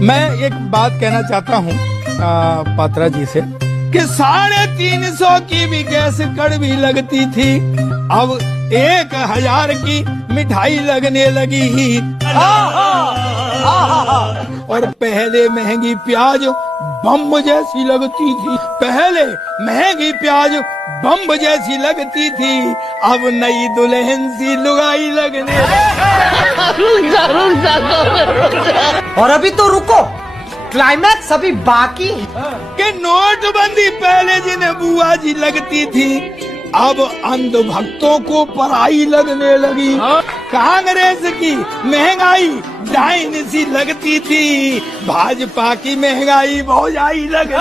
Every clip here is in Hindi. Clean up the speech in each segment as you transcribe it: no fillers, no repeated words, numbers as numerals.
मैं एक बात कहना चाहता हूँ पात्रा जी से कि 350 की भी गैस कड़वी लगती थी, अब 1000 की मिठाई लगने लगी ही। और पहले महंगी प्याज बम जैसी लगती थी, पहले महंगी प्याज बम जैसी लगती थी, अब नई दुल्हन सी लुगाई लगने और अभी तो रुको, क्लाइमैक्स अभी बाकी के नोटबंदी पहले जिन्हें बुआ जी लगती थी, अब अंधभक्तों को पराई लगने लगी। कांग्रेस की महंगाई डाइन सी लगती थी, भाजपा की महंगाई भौजाई लगने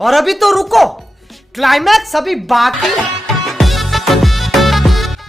और अभी तो रुको, क्लाइमैक्स अभी बाकी।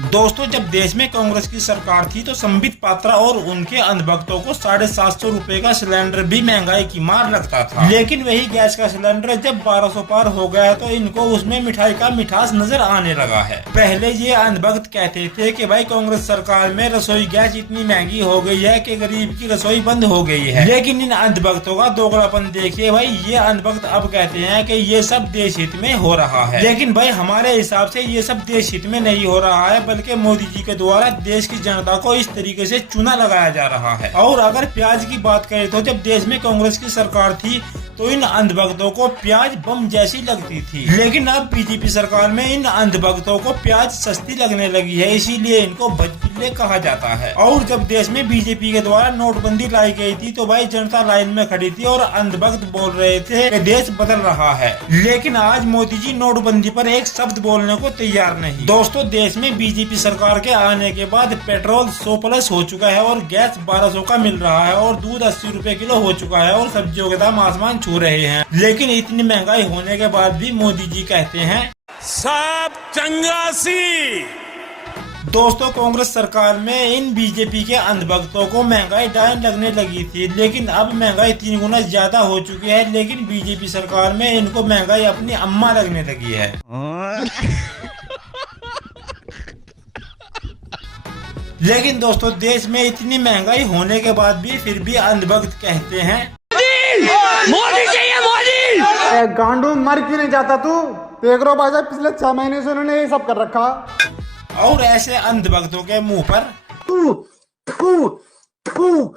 दोस्तों, जब देश में कांग्रेस की सरकार थी तो संबित पात्रा और उनके अंधभक्तों को 750 रुपए का सिलेंडर भी महंगाई की मार लगता था। लेकिन वही गैस का सिलेंडर जब 1200 पार हो गया तो इनको उसमें मिठाई का मिठास नजर आने लगा है। पहले ये अंधभक्त कहते थे कि भाई कांग्रेस सरकार में रसोई गैस इतनी महंगी हो गई है कि गरीब की रसोई बंद हो गई है। लेकिन इन अंधभक्तों का दोगलापन देखिए भाई, ये अंधभक्त अब कहते हैं कि ये सब देश हित में हो रहा है। लेकिन भाई हमारे हिसाब से ये सब देश हित में नहीं हो रहा है, बल्कि मोदी जी के द्वारा देश की जनता को इस तरीके से चूना लगाया जा रहा है। और अगर प्याज की बात करें तो जब देश में कांग्रेस की सरकार थी तो इन अंधभक्तों को प्याज बम जैसी लगती थी, लेकिन अब बीजेपी सरकार में इन अंधभक्तों को प्याज सस्ती लगने लगी है, इसीलिए इनको भजपिल्ले कहा जाता है। और जब देश में बीजेपी के द्वारा नोटबंदी लाई गई थी तो भाई जनता लाइन में खड़ी थी और अंधभक्त बोल रहे थे कि देश बदल रहा है। लेकिन आज मोदी जी नोटबंदी पर एक शब्द बोलने को तैयार नहीं। दोस्तों, देश में बीजेपी सरकार के आने के बाद पेट्रोल 100+ हो चुका है और गैस 1200 का मिल रहा है और दूध 80 रुपए किलो हो चुका है और सब्जियों के दाम आसमान छू रहे हैं। लेकिन इतनी महंगाई होने के बाद भी मोदी जी कहते हैं सब चंगासी। दोस्तों, कांग्रेस सरकार में इन बीजेपी के अंधभक्तों को महंगाई डाइन लगने लगी थी, लेकिन अब महंगाई 3 गुना ज्यादा हो चुकी है। लेकिन बीजेपी सरकार में इनको महंगाई अपनी अम्मा लगने लगी है। लेकिन दोस्तों, देश में इतनी महंगाई होने के बाद भी फिर भी अंधभक्त कहते हैं मोदी चाहिए, मोदी। गांडू मर क्यों नहीं जाता तू? देख रो बाजा, पिछले 6 महीने से उन्होंने ये सब कर रखा। और ऐसे अंधभक्तों के मुंह पर थू थू थू